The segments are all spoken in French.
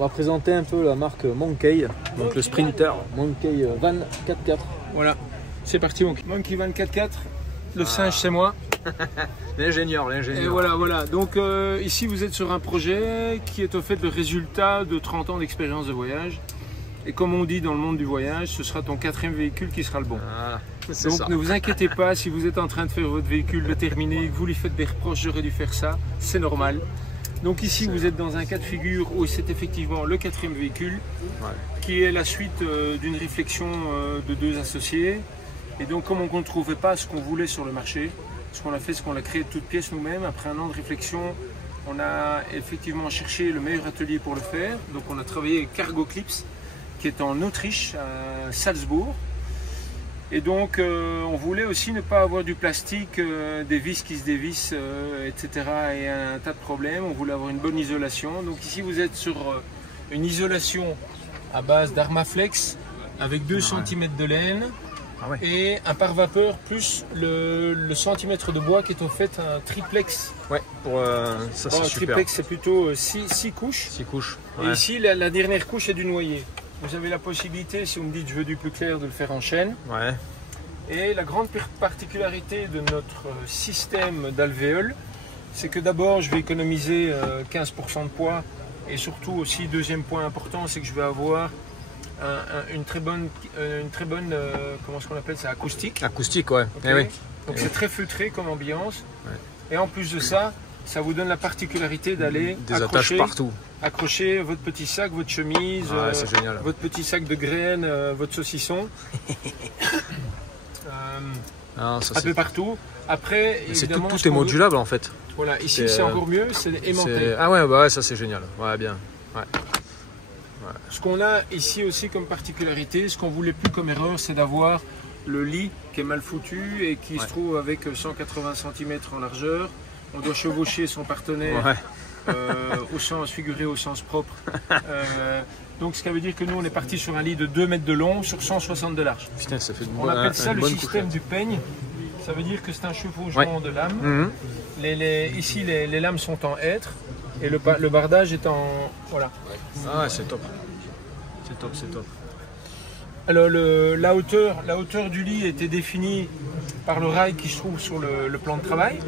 On va présenter un peu la marque Monkey, donc le Sprinter Monkey Van 4x4. Voilà, c'est parti Monkey Van 4x4, le singe c'est moi. L'ingénieur. Et voilà. Donc ici vous êtes sur un projet qui est au fait le résultat de 30 ans d'expérience de voyage. Et comme on dit dans le monde du voyage, ce sera ton 4e véhicule qui sera le bon. Donc ça. ne vous inquiétez pas si vous êtes en train de faire votre véhicule, le terminer, que vous lui faites des reproches, j'aurais dû faire ça, c'est normal. Donc ici vous êtes dans un cas de figure où c'est effectivement le 4e véhicule, qui est la suite d'une réflexion de 2 associés. Et donc comme on ne trouvait pas ce qu'on voulait sur le marché, ce qu'on a fait, c'est qu'on l'a créé de toutes pièces nous-mêmes. Après un an de réflexion, on a effectivement cherché le meilleur atelier pour le faire. Donc on a travaillé avec Cargo Clips, qui est en Autriche, à Salzbourg. Et donc on voulait aussi ne pas avoir du plastique, des vis qui se dévissent, etc. et un tas de problèmes. On voulait avoir une bonne isolation. Donc ici vous êtes sur une isolation à base d'Armaflex avec 2 cm de laine et un pare-vapeur plus le centimètre de bois qui est au fait un triplex. Ouais, ça c'est un super. Triplex c'est plutôt 6 couches. 6 couches. Et ici la dernière couche est du noyer. Vous avez la possibilité, si vous me dites je veux du plus clair, de le faire en chaîne. Ouais. Et la grande particularité de notre système d'alvéole, c'est que d'abord je vais économiser 15% de poids et surtout aussi, deuxième point important, c'est que je vais avoir une très bonne comment est-ce qu'on appelle ça, acoustique. Acoustique, ouais. Okay. Oui. Donc c'est très feutré comme ambiance. Et en plus de ça, ça vous donne la particularité d'aller attaches partout. Accrocher votre petit sac, votre chemise, génial. Votre petit sac de graines, votre saucisson. Un peu partout. Après, évidemment, tout est modulable en fait. Voilà, ici c'est encore mieux, c'est aimanté. Ah ouais, ça c'est génial. Ouais, bien. Ouais. Ce qu'on a ici aussi comme particularité, ce qu'on voulait plus comme erreur, c'est d'avoir le lit qui est mal foutu et qui se trouve avec 180 cm en largeur. On doit chevaucher son partenaire au sens figuré, au sens propre. Donc ce qui veut dire que nous on est parti sur un lit de 2 mètres de long sur 160 de large. Putain, ça fait on appelle ça le système du peigne. Ça veut dire que c'est un chevauchement de lames. Ici les lames sont en hêtre et le bardage est en... Voilà. Ah c'est top. C'est top. Alors la hauteur du lit a été définie par le rail qui se trouve sur le plan de travail.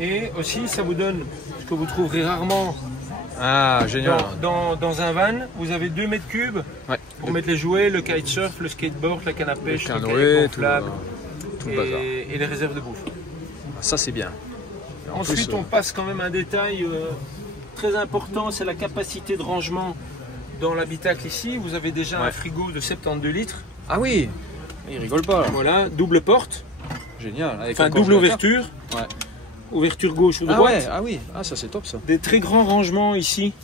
Et aussi ça vous donne ce que vous trouverez rarement génial. Dans un van. Vous avez 2 mètres cubes pour mettre les jouets, le kitesurf, le skateboard, la canne à pêche, le kayak gonflable et les réserves de bouffe. Ça c'est bien. Ensuite on passe quand même un détail très important, c'est la capacité de rangement dans l'habitacle ici. Vous avez déjà un frigo de 72 litres. Ah oui, il rigole pas là. Voilà, double porte. Génial. Enfin double ouverture. Ouverture gauche ou droite. Ah oui, ça c'est top ça. Des très grands rangements ici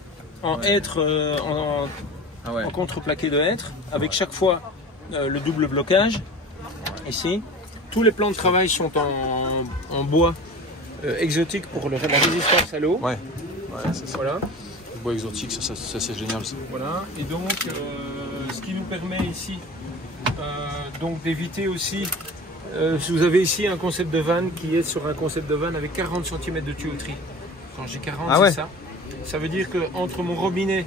en hêtre, en contreplaqué de hêtre, avec chaque fois le double blocage. Ici, tous les plans de travail sont en bois exotique pour la résistance à l'eau. Voilà. Le bois exotique, ça c'est génial ça. Voilà. Et donc, ce qui nous permet ici donc d'éviter aussi. Vous avez ici un concept de van qui est sur un concept de van avec 40 cm de tuyauterie. Quand j'ai 40, c'est ça. Ça veut dire que entre mon robinet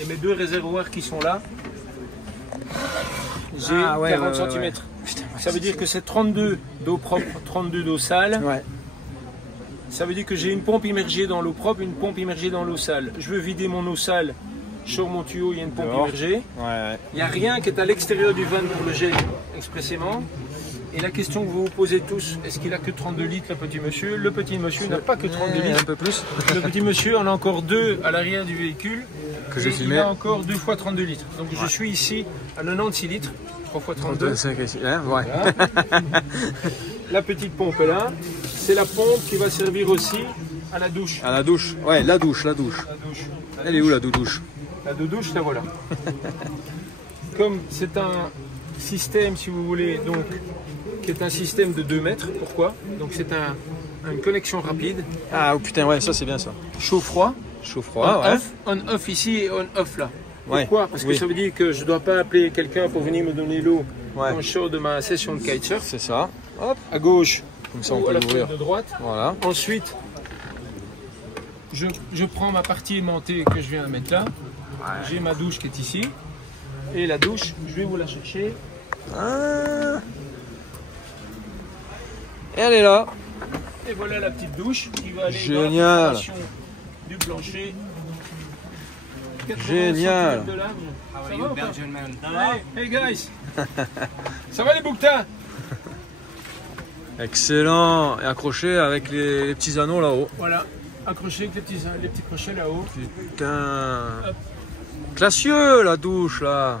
et mes 2 réservoirs qui sont là, j'ai 40 cm. Ça veut dire que c'est 32 d'eau propre, 32 d'eau sale. Ça veut dire que j'ai une pompe immergée dans l'eau propre, une pompe immergée dans l'eau sale. Je veux vider mon eau sale. Sur mon tuyau, il y a une pompe immergée. Il n'y a rien qui est à l'extérieur du van pour le jet expressément. Et la question que vous vous posez tous, est-ce qu'il a que 32 litres le petit monsieur? Le petit monsieur n'a pas que 32 litres. Un peu plus. Le petit monsieur en a encore 2 à l'arrière du véhicule. Que j'ai filmé. Il a encore 2 fois 32 litres. Donc je suis ici à 96 litres. 3 fois 32. Voilà. La petite pompe est là. C'est la pompe qui va servir aussi à la douche. À la douche. Ouais, la douche. Elle est où la douche? La douche, la voilà. Comme c'est un système, si vous voulez, donc qui est un système de 2 mètres. Pourquoi? Donc c'est une connexion rapide. Ah oh, putain, ouais, ça c'est bien ça. Chaud-froid. On-off ici et on-off là. Pourquoi? Parce que ça veut dire que je ne dois pas appeler quelqu'un pour venir me donner l'eau quand je sors de ma session de kitesurf. C'est ça. Hop, à gauche. Comme ça on ou peut à la l'ouvrir. de droite. Voilà. Ensuite, je prends ma partie aimantée que je viens de mettre là. J'ai ma douche qui est ici. Et la douche, je vais vous la chercher. Ah. Et elle est là. Et voilà la petite douche qui va aller Génial. dans la préparation du plancher. Génial. De lave. Ça va ou pas? Hey guys. Ça va les bouquetins? Excellent. Et accroché avec les petits anneaux là-haut. Voilà, accroché avec les petits crochets là-haut. Putain. Hop. Classieux la douche là.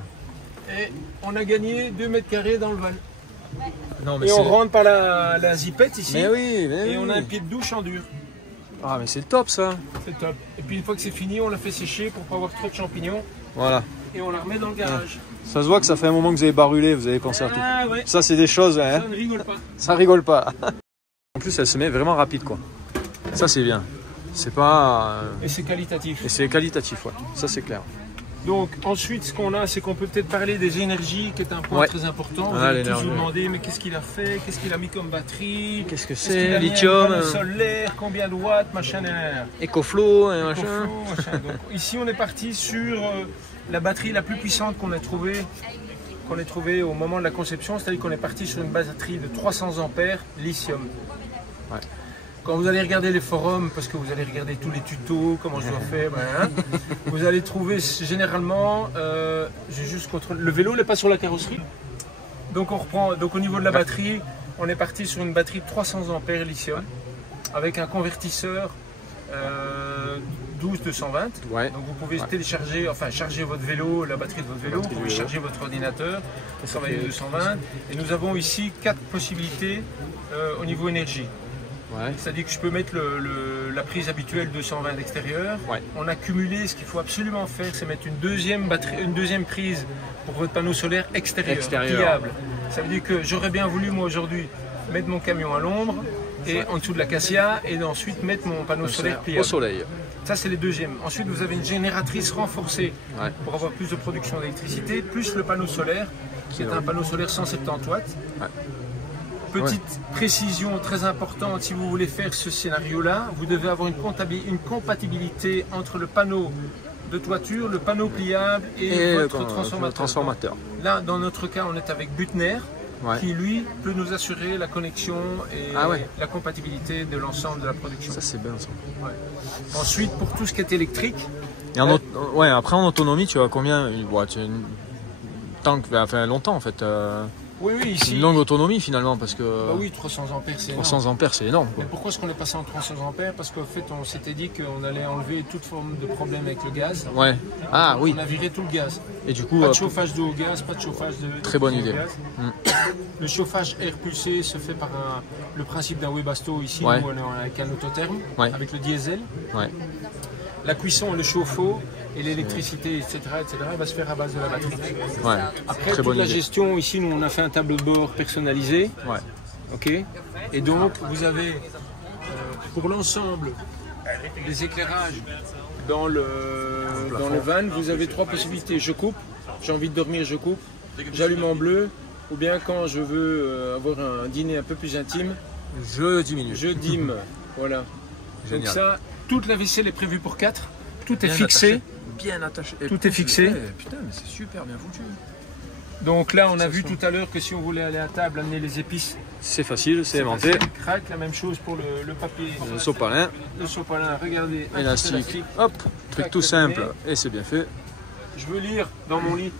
Et on a gagné 2 mètres carrés dans le van. Non, mais Et on c'est- rentre par la zipette ici. Mais oui, mais Et oui. on a un pied de douche en dur. Ah mais c'est top ça. C'est top. Et puis une fois que c'est fini, on la fait sécher pour pas avoir trop de champignons. Voilà. Et on la remet dans le garage. Ça se voit que ça fait un moment que vous avez barulé, vous avez pensé à tout. Ah ouais, Ça c'est des choses, hein. ça ne rigole pas. Ça rigole pas. En plus elle se met vraiment rapide quoi. Ça c'est bien. C'est pas... Et c'est qualitatif. Et c'est qualitatif, ouais. Ça c'est clair. Donc ensuite, ce qu'on a, c'est qu'on peut peut-être parler des énergies, qui est un point Ouais. très important. Vous Ah, allez tous l'énergie. vous demander, mais qu'est-ce qu'il a fait? Qu'est-ce qu'il a mis comme batterie? Qu'est-ce que Est-ce qu'il c'est? a mis un Lithium, panneau solaire, combien de watts, machin, Ecoflow et machin. machin. Donc, ici, on est parti sur la batterie la plus puissante qu'on ait trouvée au moment de la conception, c'est-à-dire qu'on est parti sur une batterie de 300 ampères lithium. Ouais. Quand vous allez regarder les forums, parce que vous allez regarder tous les tutos, comment je dois faire, vous allez trouver généralement, j'ai juste contrôlé, le vélo n'est pas sur la carrosserie. Donc on reprend, donc au niveau de la batterie, on est parti sur une batterie de 300 ampères lithium avec un convertisseur 12-220. Ouais. Donc vous pouvez Ouais. télécharger, enfin charger votre vélo, la batterie de votre vélo, vous pouvez charger votre ordinateur, travailler 220. Et nous avons ici 4 possibilités au niveau énergie. Ouais. C'est-à-dire que je peux mettre la prise habituelle 220 d'extérieur. Ouais. On a cumulé, ce qu'il faut absolument faire, c'est mettre une deuxième prise pour votre panneau solaire extérieur, pliable. Ça veut dire que j'aurais bien voulu moi aujourd'hui mettre mon camion à l'ombre et en dessous de la cassia et ensuite mettre mon panneau solaire Au pliable. soleil. Ça c'est les deuxièmes. Ensuite vous avez une génératrice renforcée Ouais. pour avoir plus de production d'électricité, plus le panneau solaire qui est un panneau solaire 170 watts. Ouais. Petite précision très importante, si vous voulez faire ce scénario-là, vous devez avoir une compatibilité entre le panneau de toiture, le panneau pliable et votre le transformateur. Là, dans notre cas, on est avec Butner, Ouais. qui lui peut nous assurer la connexion et Ah ouais. la compatibilité de l'ensemble de la production. Ça c'est bien ça. Ouais. Ensuite, pour tout ce qui est électrique, Et ouais, après en autonomie, tu as combien? Ouais, tu as enfin, longtemps en fait. oui, ici, Une longue autonomie finalement parce que bah oui, 300 ampères, c'est énorme. 300 ampères c'est énorme. Quoi. Mais pourquoi est-ce qu'on est passé en 300 ampères? Parce qu'en fait, on s'était dit qu'on allait enlever toute forme de problème avec le gaz. Ouais. Ah oui. On a viré tout le gaz. Et du coup, Pas de chauffage d'eau au gaz, pas de chauffage de... Très bonne au idée. gaz. Le chauffage air pulsé se fait par le principe d'un Webasto ici, Ouais. où on est avec un autotherme, Ouais. avec le diesel. ouais. La cuisson et le chauffe-eau et l'électricité, etc., va se faire à base de la batterie. Ouais. Après, Très toute bonne la idée. gestion, ici, nous, on a fait un tableau de bord personnalisé. Ouais. Ok. Et donc, vous avez, pour l'ensemble des éclairages dans le van, vous avez 3 possibilités. Je coupe, j'ai envie de dormir, je coupe. J'allume en bleu, ou bien quand je veux avoir un dîner un peu plus intime, Je diminue. je dîme. Voilà. Génial. Donc ça, toute la vaisselle est prévue pour 4. Tout est Bien fixé. attaché. Bien attaché. Et Tout est fixé. ouais, putain, mais c'est super bien foutu. Donc là, on a vu sont- tout à l'heure que si on voulait aller à table, amener les épices, C'est facile, c'est aimanté. facile, craque. La même chose pour le papier. Le sopalin, Le sopalin, regardez. un petit élastique, hop, truc tout simple et c'est bien fait. Je veux lire dans mon lit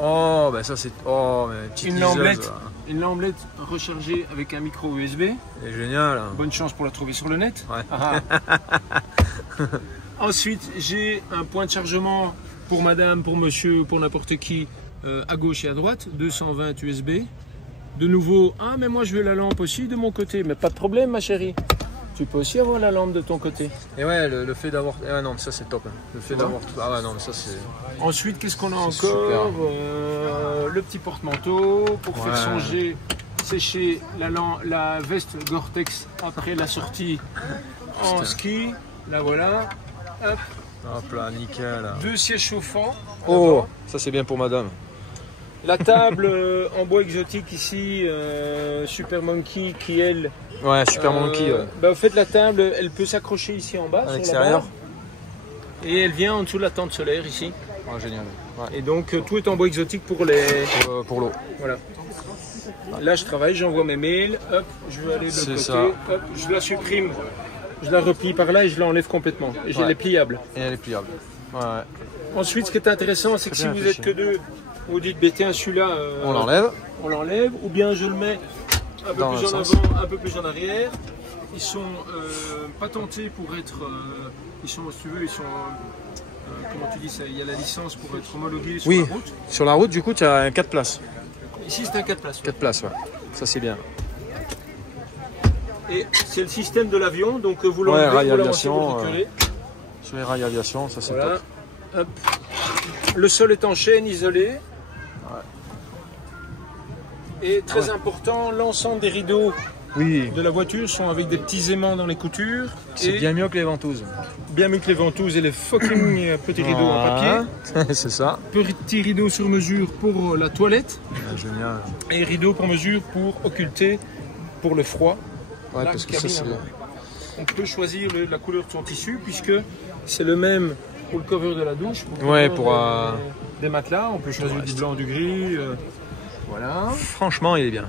Oh, ben ça c'est. Oh, mais petite une liseuse, lamblette, là. une lamblette rechargée avec un micro USB. C'est génial. Hein. Bonne chance pour la trouver sur le net. Ouais. Ah. Ensuite, j'ai un point de chargement pour madame, pour monsieur, pour n'importe qui, à gauche et à droite, 220 USB. De nouveau, ah mais moi je veux la lampe aussi de mon côté, mais pas de problème ma chérie. Tu peux aussi avoir la lampe de ton côté. Et ouais, le fait d'avoir. Ah non, mais ça c'est top. Hein. Le fait Tu vois d'avoir. Ah ouais, non, mais ça c'est. Ensuite, qu'est-ce qu'on a C'est encore? Le petit porte-manteau pour faire Ouais. sécher la veste Gore-Tex après la sortie en Putain. ski. Là voilà. Hop. Hop là, nickel. 2 sièges chauffants. Oh, ça c'est bien pour madame. La table en bois exotique ici, Super Monkey, qui elle... Ouais, super monkey. Ouais. Bah, en fait, la table, elle peut s'accrocher ici en bas, À sur la l'extérieur. barre. Et elle vient en dessous de la tente solaire ici. génial. Ouais. Et donc tout est en bois exotique pour les... Pour l'eau. Voilà. Là je travaille, j'envoie mes mails, hop, je vais aller de l'autre côté, hop, je la supprime, je la replie par là et je l'enlève complètement. Et j'ai les pliables. Et elle est pliable. Ouais. Ensuite, ce qui est intéressant, c'est que si vous êtes que deux, vous dites, bah, tiens, celui-là, on l'enlève. On l'enlève, ou bien je le mets un peu plus en avant, un peu plus en arrière. Ils sont patentés pour être, ils sont, si tu veux, ils sont, comment tu dis ça, il y a la licence pour être homologués sur la route. Sur la route, du coup, tu as 4 places. Ici, c'est un 4 places. 4 places, ouais. Ça, c'est bien. Et c'est le système de l'avion, donc vous l'enlevez, rail vous aviation, sur les rails aviation, ça c'est top. Hop. Le sol est en chaîne isolé. Et très important, l'ensemble des rideaux de la voiture sont avec des petits aimants dans les coutures. C'est bien mieux que les ventouses. Bien mieux que les ventouses et les fucking petits rideaux en papier. C'est ça. Petits rideaux sur mesure pour la toilette. Génial. Et rideaux pour mesure pour occulter pour le froid. Ouais, parce que ça, c'est... On peut choisir la couleur de son tissu puisque c'est le même pour le cover de la douche. Pour des matelas, on peut choisir du blanc, du gris. Voilà. Franchement, il est bien.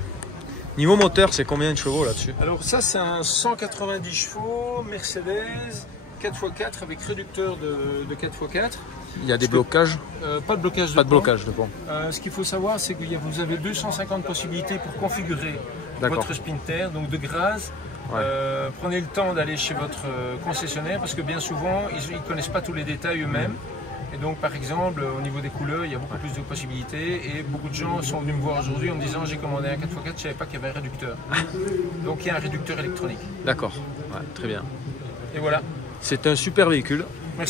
Niveau moteur, c'est combien de chevaux là-dessus? Alors ça, c'est un 190 chevaux Mercedes 4x4 avec réducteur de 4x4. Il y a des blocages? Pas de blocage de Pas de blocage de pont. Ce qu'il faut savoir, c'est que vous avez 250 possibilités pour configurer votre Sprinter, donc de grâce. Prenez le temps d'aller chez votre concessionnaire parce que bien souvent, ils ne connaissent pas tous les détails eux-mêmes. Et donc, par exemple, au niveau des couleurs, il y a beaucoup plus de possibilités. Et beaucoup de gens sont venus me voir aujourd'hui en me disant j'ai commandé un 4x4, je ne savais pas qu'il y avait un réducteur. Donc, il y a un réducteur électronique. D'accord, très bien. Et voilà. C'est un super véhicule.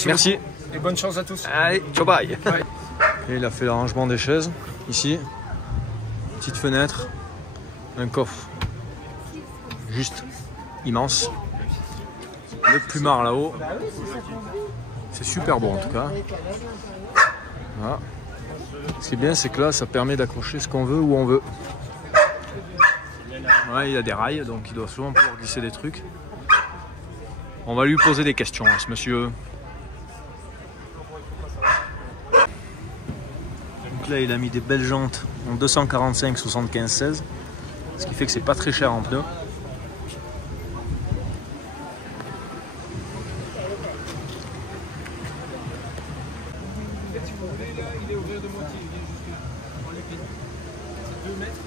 Merci. Et bonne chance à tous. Allez, ciao, bye. Et il a fait l'arrangement des chaises, ici. Petite fenêtre, un coffre juste immense. Le plumard là-haut. C'est super bon en tout cas. Voilà. Ce qui est bien, c'est que là, ça permet d'accrocher ce qu'on veut où on veut. Ouais, il a des rails, donc il doit souvent pouvoir glisser des trucs. On va lui poser des questions à ce monsieur. Donc là, il a mis des belles jantes en 245 75 16, ce qui fait que c'est pas très cher en pneus. Il est ouvert de moitié, il vient jusque en l'épine. C'est 2 mètres.